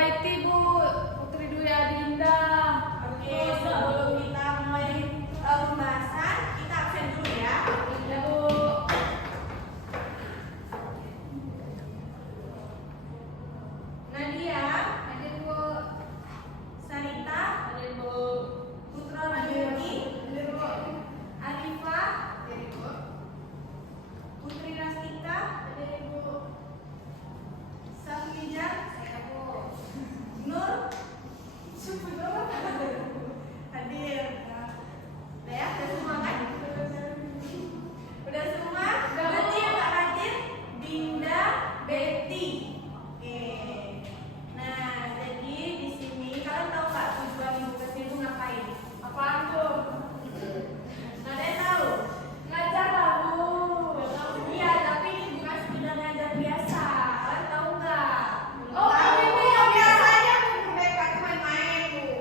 Baik Ibu, Putri Dwi Adinda. Oke, sebelum kita mulai pembahasan, kita absen dulu ya. Ya Bu. Nadia, Hadir Bu. Sarita, Hadir Bu. Putra Radyani, Arifah, Putri Rastika, Safija, Nur, hadir. Udah ya, udah semua kan? Udah semua? Berarti yang nggak hadir, Dinda, Betty. Oke. Nah, jadi di sini kalian tahu nggak tujuan ibu kesini tuh ngapain? Apaan tuh? Nggak ada yang tahu? Ngajar lah Bu. Iya, tapi ini bukan sekedar ngajar biasa. Kalian tahu nggak? Oh, Tahu. ini yang biasanya guru BK cuma main Bu.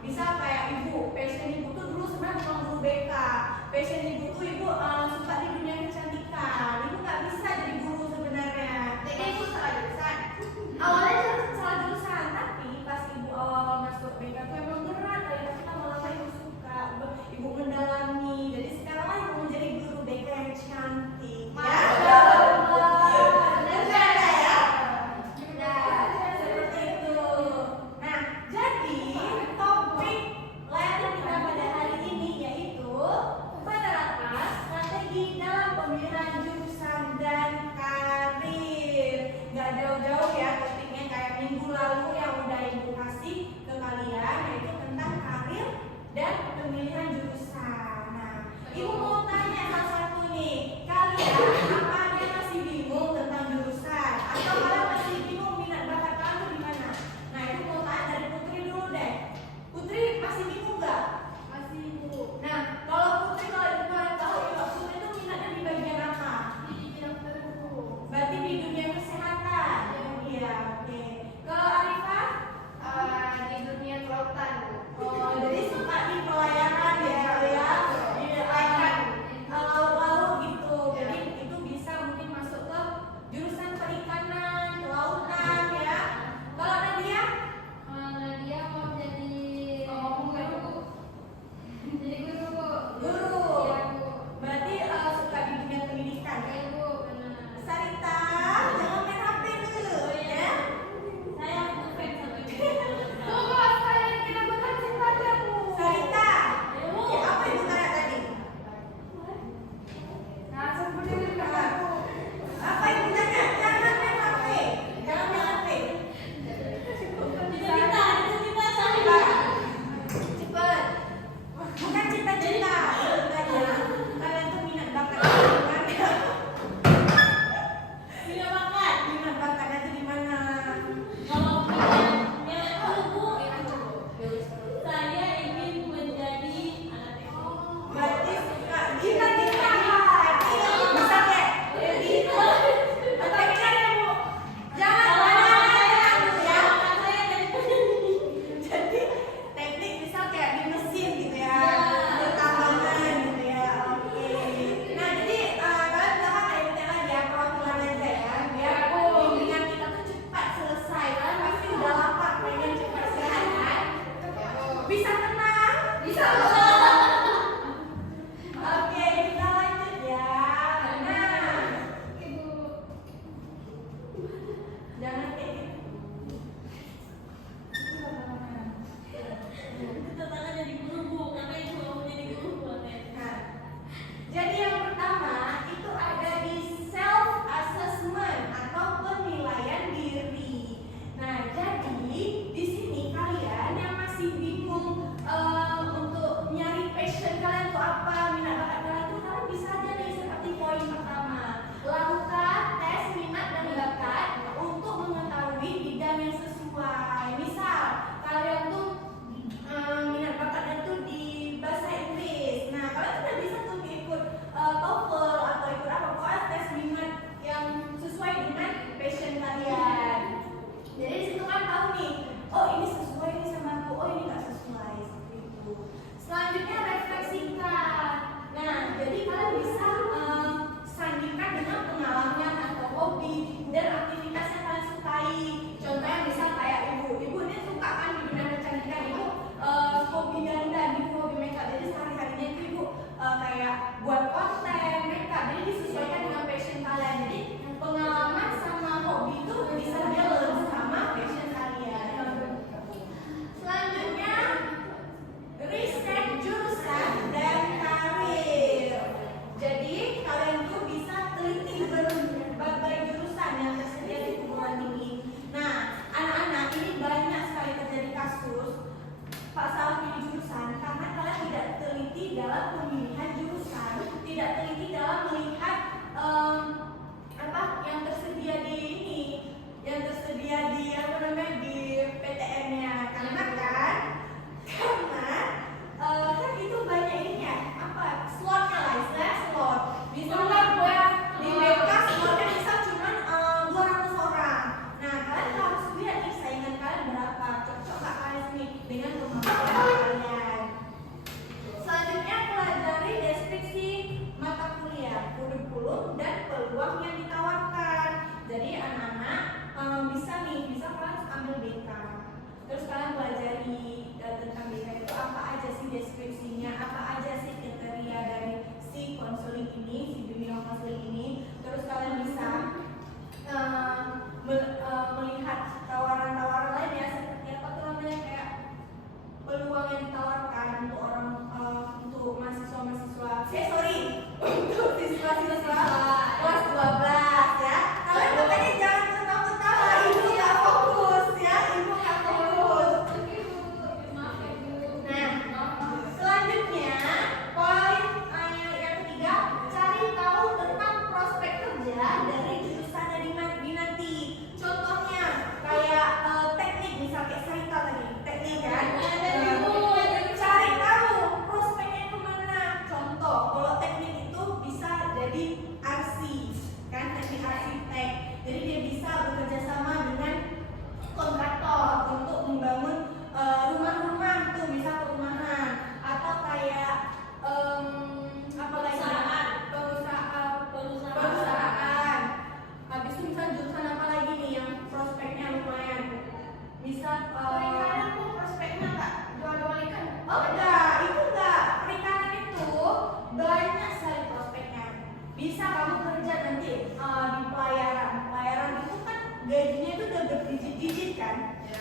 Bisa kayak ibu, passion ibu tuh dulu sebenarnya bukan guru BK. Passion ibu tuh ibu suka di dunia kecantikan. Ibu nggak bisa jadi guru sebenarnya. Jadi ibu salah jurusan. Awalnya salah jurusan, tapi pas ibu awal masuk BK tuh emang berat. Tapi lama-lama ibu suka, ibu mendalami. Jadi sekarang lah ibu menjadi guru BK yang cantik. Masya Allah. Benar ya? Nah, seperti itu. Nah, jadi topik layanan kita pada hari ini yaitu menerapkan strategi dalam pemilihan jurusan dan karir. Gak jauh-jauh ya topiknya, kayak minggu lalu yang udah ibu kasih ke kalian, yaitu tentang karir dan pemilihan jurusan. Nah, ibu mau tanya salah satu nih, kalian apa ada masih bingung tentang jurusan? Atau kalian masih bingung minat bakat kamu di mana? Nah, ibu mau tanya dari Putri dulu deh. Putri masih bingung nggak? Masih ibu. Nah, kalau Putri, kalau ibu boleh tahu, ibu Putri itu minatnya di bagian apa? Di bidang tertentu. Berarti di dunia kesehatan. Iya, oke. Kalau Arifah? Di dunia kelautan. Oh, jadi suka di pelayaran ya, di laut-laut gitu. Jadi itu bisa mungkin masuk ke jurusan perikanan, kelautan ya. Kalau Nadia? Nadia mau jadi guru. Jadi guru bu. Guru. Iya bu. Berarti suka di dunia pendidikan ya. Iya bu. Benar. Sarita, jangan main HP dulu ya. Saya ngefans sama ibu. Tunggu, saya kita bukan cinta bu. Sarita, ya, apa ibu tanya tadi? Nah, seperti ini kan bu. Apa ibu tanya? Jangan main HP. Jangan main HP. Cepat. Bukan cita-cita. Tanya, kalian tuh minat bakat di mana? Minat bakatnya tuh di mana? Berarti suka kita bisa kayak teknik ya bu. Jangan ya. Jadi teknik bisa kayak di mesin gitu ya, pertambangan gitu ya. Oke. Nah jadi kalian jangan kayak kita lagi ya, perwakilan aja ya, biar bimbingan kita tuh cepat selesai. Kalian pasti udah lapar pengen cepat selesai kan? Bisa tenang? Bisa. Oke, kita lanjut ya. Nah, Ibu. jangan kayak gitu. Nah, jadi yang pertama itu ada di self assessment atau penilaian diri. Nah, jadi di sini kalian yang masih bingung untuk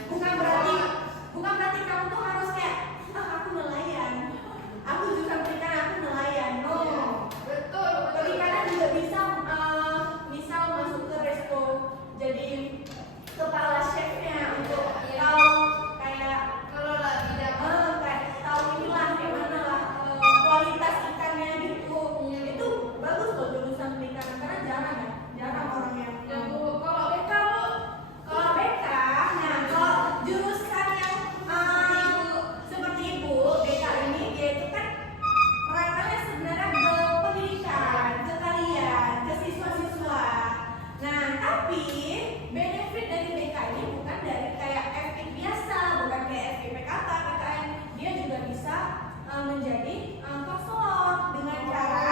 bukan berarti kamu tuh harus kayak aku nelayan, aku jurusan perikanan, aku nelayan. No, Betul. perikanan juga bisa misal masuk ke resto jadi kepala chefnya untuk tahu kayak Kelola bidang. kayak tahu inilah kayak mana lah kualitas ikannya gitu. Itu bagus loh jurusan perikanan karena jarang orang yang Ya Bu, kalau BK Bu, kalau BK, nah kalau jurusan yang seperti ibu BK ini dia itu kan ranahnya sebenarnya ke pendidikan, ke kalian, ke siswa-siswa. Nah tapi benefit dari BK ini bukan dari kayak FK biasa, bukan kayak FK PKK, PKN. Dia juga bisa menjadi konselor dengan cara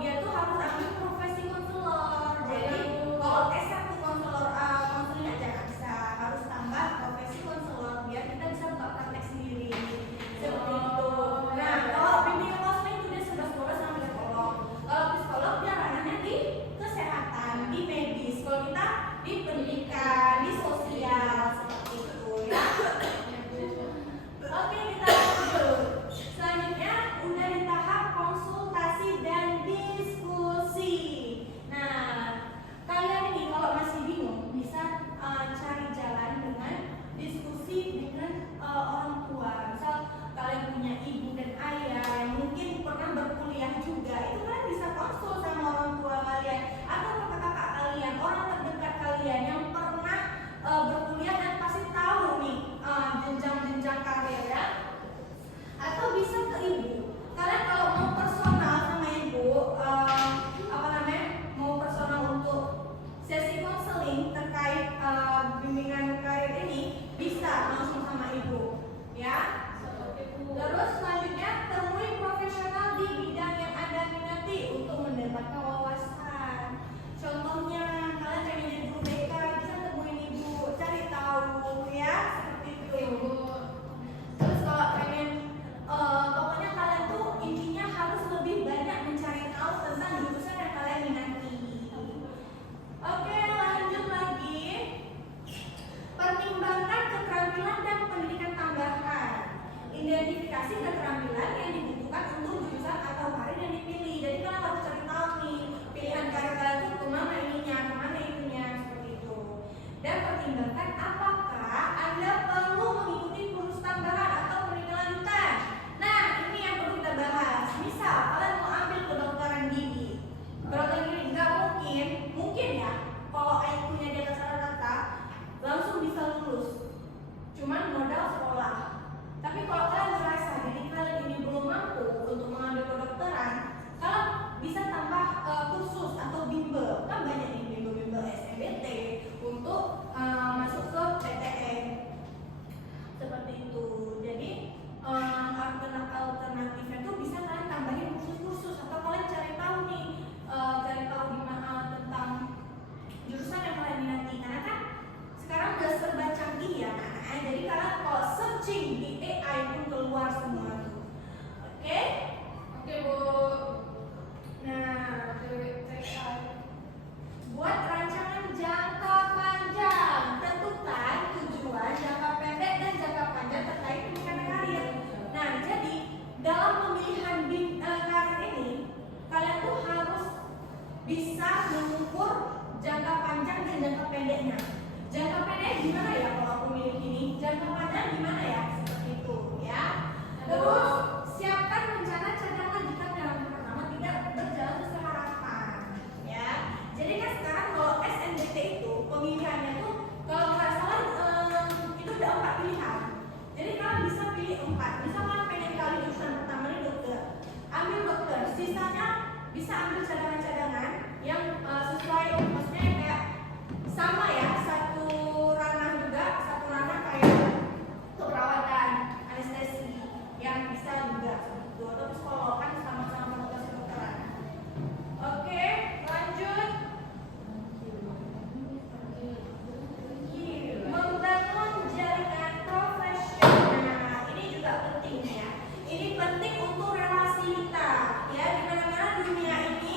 dia tuh harus ambil profesi konselor. Jadi kalau S1 konselor konseling aja nggak bisa, harus tambah profesi konselor biar kita bisa buka praktek sendiri seperti itu. Nah kalau bimbingan konseling itu dia 11-12 sama psikolog. Kalau psikolog dia ranahnya di kesehatan, di medis. Kalau kita di pendidikan, di sosial seperti itu ya. Oke, kita lanjut. Selanjutnya udah di tahap konsultasi dan diskusi. Nah, kalian ini kalau masih bingung bisa cari jalan dengan diskusi dengan orang tua. Misal kalian punya ibu dan ayah yang mungkin pernah berkuliah juga, itu kalian bisa konsul sama orang tua kalian atau kakak-kakak kalian, orang terdekat kalian yang pernah berkuliah dan pasti tahu nih jenjang-jenjang karir ya. Atau bisa ke ibu. Kalian kalau mau personal sama ibu, mau personal untuk sesi konseling terkait bimbingan karir ini bisa langsung sama ibu, ya. Terus selanjutnya temui profesional di bidang yang Anda minati untuk mendapatkan wawasan. Contohnya kalian pengen jadi guru BK, bisa temuin ibu, cari tahu ya seperti itu. Terus kalau pengen pokoknya kalian tuh intinya harus lebih banyak mencari tahu tentang jurusan yang kalian minati. Oke, lanjut lagi. Pertimbangkan keterampilan dan pendidikan tambahan. Identifikasi keterampilan yang dibutuhkan untuk jurusan atau karir yang dipilih. Jadi kalian harus cari tahu nih pilihan karir kalian tuh kemana ininya, kemana itunya seperti itu. Dan pertimbangkan apakah Anda perlu mengikuti kursus tambahan atau pendidikan lanjutan. Nah, ini yang perlu kita bahas. Misal kalian mau ambil kedokteran gigi, kedokteran gigi nggak mungkin ya. Kalau IQ-nya di atas rata-rata langsung bisa lulus. Cuman modal sekolah. Tapi kalau kalian merasa diri kalian ini belum mampu untuk mengambil kedokteran, kalian bisa tambah kursus atau bimbel. Kan banyak nih bimbel-bimbel SNBT untuk masuk ke PTN. Seperti itu. Jadi alternatifnya tuh bisa kalian tambahin kursus-kursus atau kalian cari tahu nih, cari tahu gimana tentang jurusan yang kalian minati. Karena kan sekarang udah serba canggih ya. Jadi kalian kalau searching di AI pun keluar semua tuh. Oke? Oke Bu. Nah, buat rancangan jangka panjang, tentukan tujuan jangka pendek dan jangka panjang terkait pendidikan karir. Nah, jadi dalam pemilihan karir ini, kalian tuh harus bisa mengukur jangka panjang dan jangka pendeknya. Jangka pendek gimana ya kalau aku milih ini? Jangka panjang gimana ya? Seperti itu ya. Terus siapkan rencana cadangan jika dalam pertama tidak berjalan sesuai harapan. Ya. Jadi kan sekarang kalau SNBT itu pemilihannya tuh kalau nggak salah itu ada 4 pilihan. Jadi kalian bisa pilih 4. Misalkan pengen kali jurusan pertama ini dokter, ambil dokter. Sisanya bisa ambil cadangan-cadangan yang sesuai, maksudnya kayak sama ya, satu ranah juga, satu ranah kayak keperawatan, anestesi yang bisa juga seperti itu. Atau psikolog kan sama-sama fakultas kedokteran. Oke, lanjut. Membangun jaringan profesional. Ini juga penting ya. Ini penting untuk relasi kita ya. Di mana-mana dunia ini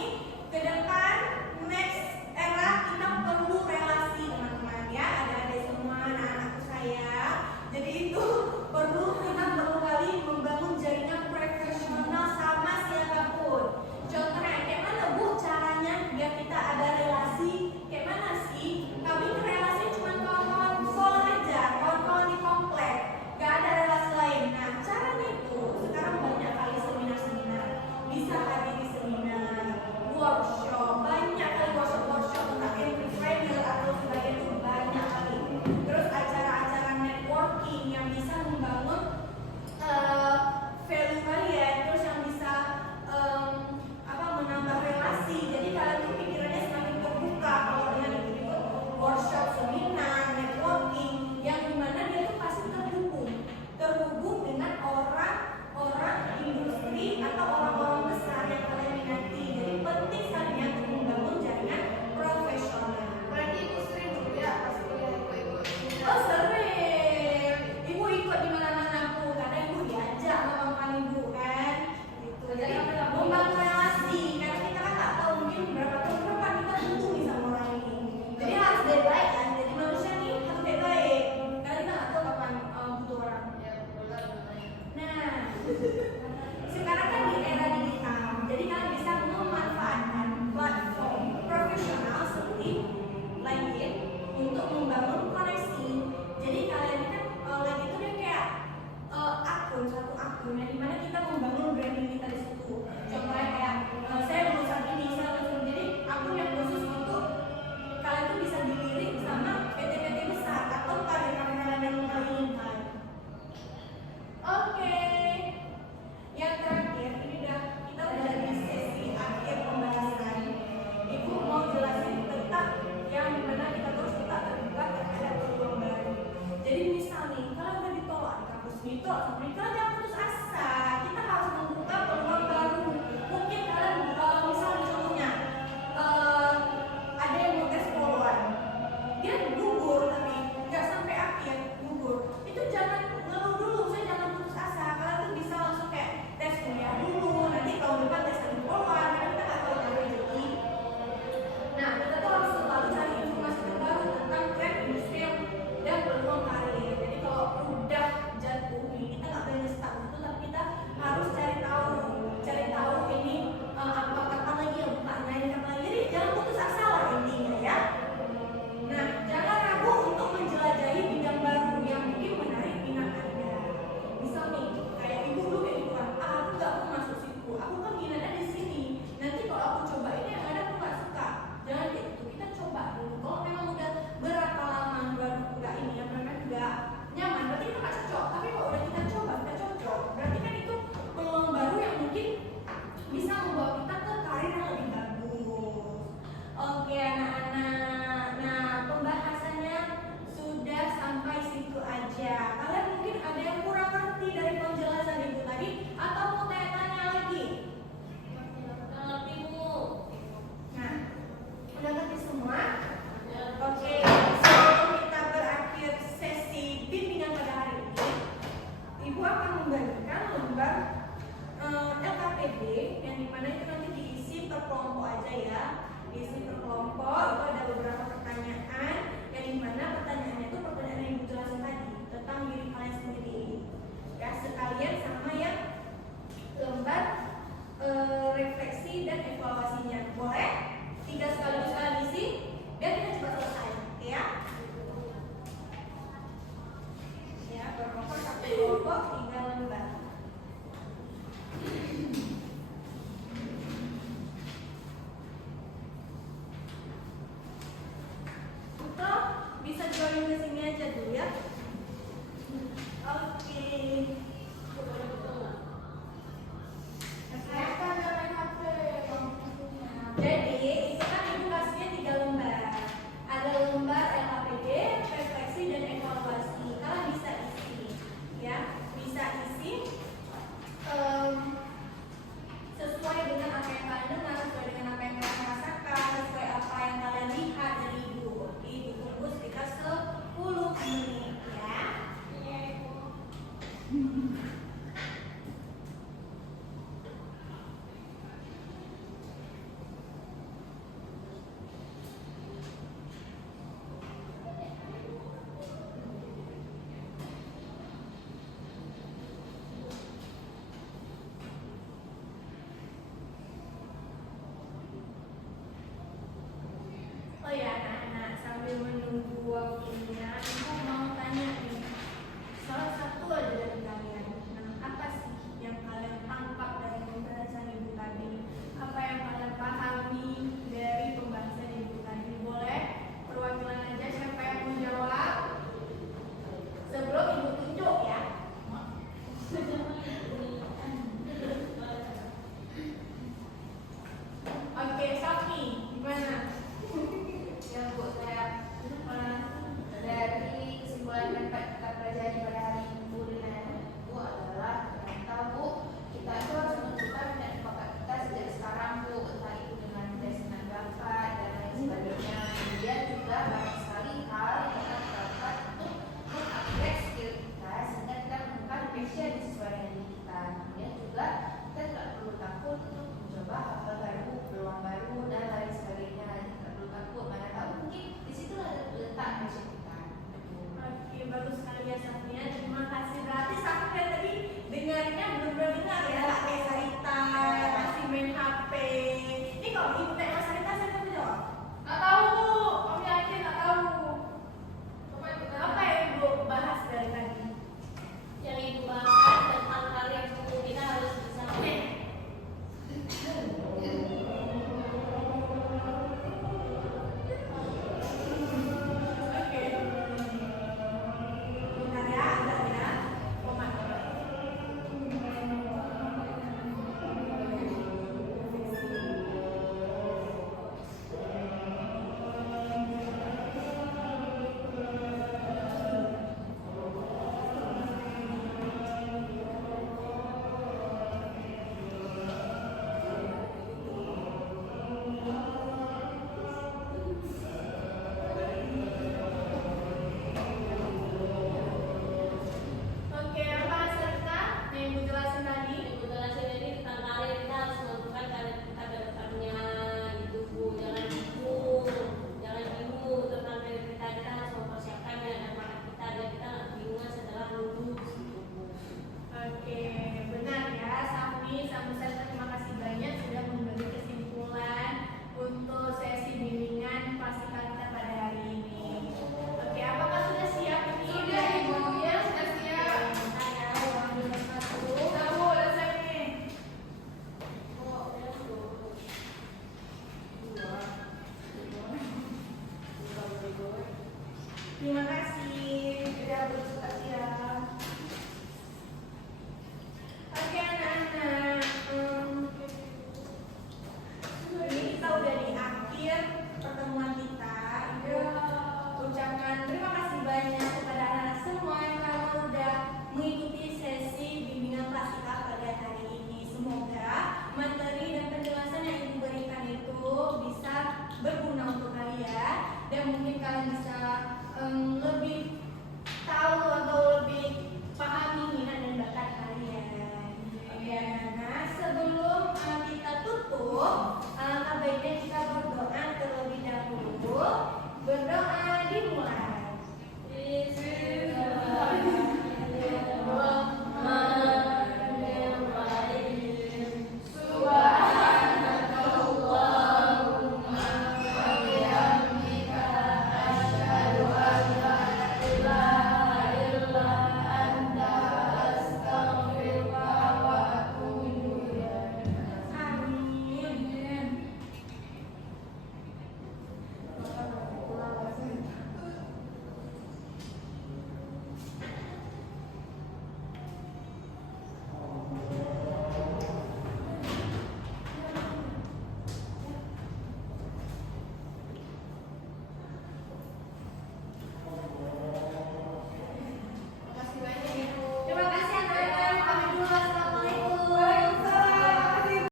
ke depan next era kita perlu relasi Rika jangan putus asa. Kita harus membuka peluang baru. Mungkin kalian misalnya contohnya ada yang mau tes poluan, dia gugur tapi nggak sampai akhir gugur. Itu jangan ngeluh dulu, saya jangan putus asa. Kalian tuh bisa langsung kayak tes kuliah dulu. Nanti tahun depan tes lagi poluan. Karena kita nggak tahu dari rezeki. Nah, kita tuh harus selalu cari informasi terbaru tentang tren industri dan peluang karir. Jadi kalau udah jatuh nih, kita nggak boleh stuck itu, tapi kita harus cari tahu ini kapan lagi yang buka, nah ini kapan lagi. Jadi jangan putus asa lah intinya ya. Nah, jangan ragu untuk menjelajahi bidang baru yang mungkin menarik minat Anda. Misal nih, kayak ibu dulu kayak gitu kan, aku nggak mau masuk situ, aku kan minatnya di sini. Nanti kalau aku coba ini yang ada aku nggak suka. Jangan kayak gitu, kita coba dulu. Kalau memang udah berapa lama baru buka ini, yang memang nggak nyaman, berarti kita nggak cocok. Tapi kalau udah kita coba, kita cocok, berarti kan itu peluang baru yang mungkin bisa membawa kita ke karir yang lebih bagus. Oke anak-anak, nah pembahasannya sudah sampai situ aja. Kalian mungkin ada yang kurang ngerti dari penjelasan ibu tadi atau mau tanya-tanya lagi? Ngerti Bu. Nah, udah ngerti semua? Oke, sebelum kita berakhir sesi bimbingan pada hari ini, Ibu akan membagikan lembar LKPD yang dimana itu nanti diisi per kelompok aja ya. Diisi per kelompok itu ada beberapa pertanyaan yang dimana pertanyaannya itu pertanyaan yang Ibu jelasin tadi tentang diri kalian sendiri. Ya, sekalian sama yang lembar refleksi dan evaluasinya. Boleh? 3 sekaligus kalian isi biar kita cepat selesai. Oke ya? Ya, berkelompok satu kelompok 3 lembar. Putra bisa join ke sini aja dulu ya. Oke. Silakan ya main HP. Jadi itu kan ibu kasihnya 3 lembar. Ada lembar LKPD, refleksi dan evaluasi. Kalian bisa isi, ya, bisa isi sesuai dengan apa yang kalian dengar, sesuai dengan apa yang kalian rasakan, sesuai apa yang kalian lihat dari ibu. Ibu tunggu sekitar 10 menit, ya. Iya, Ibu.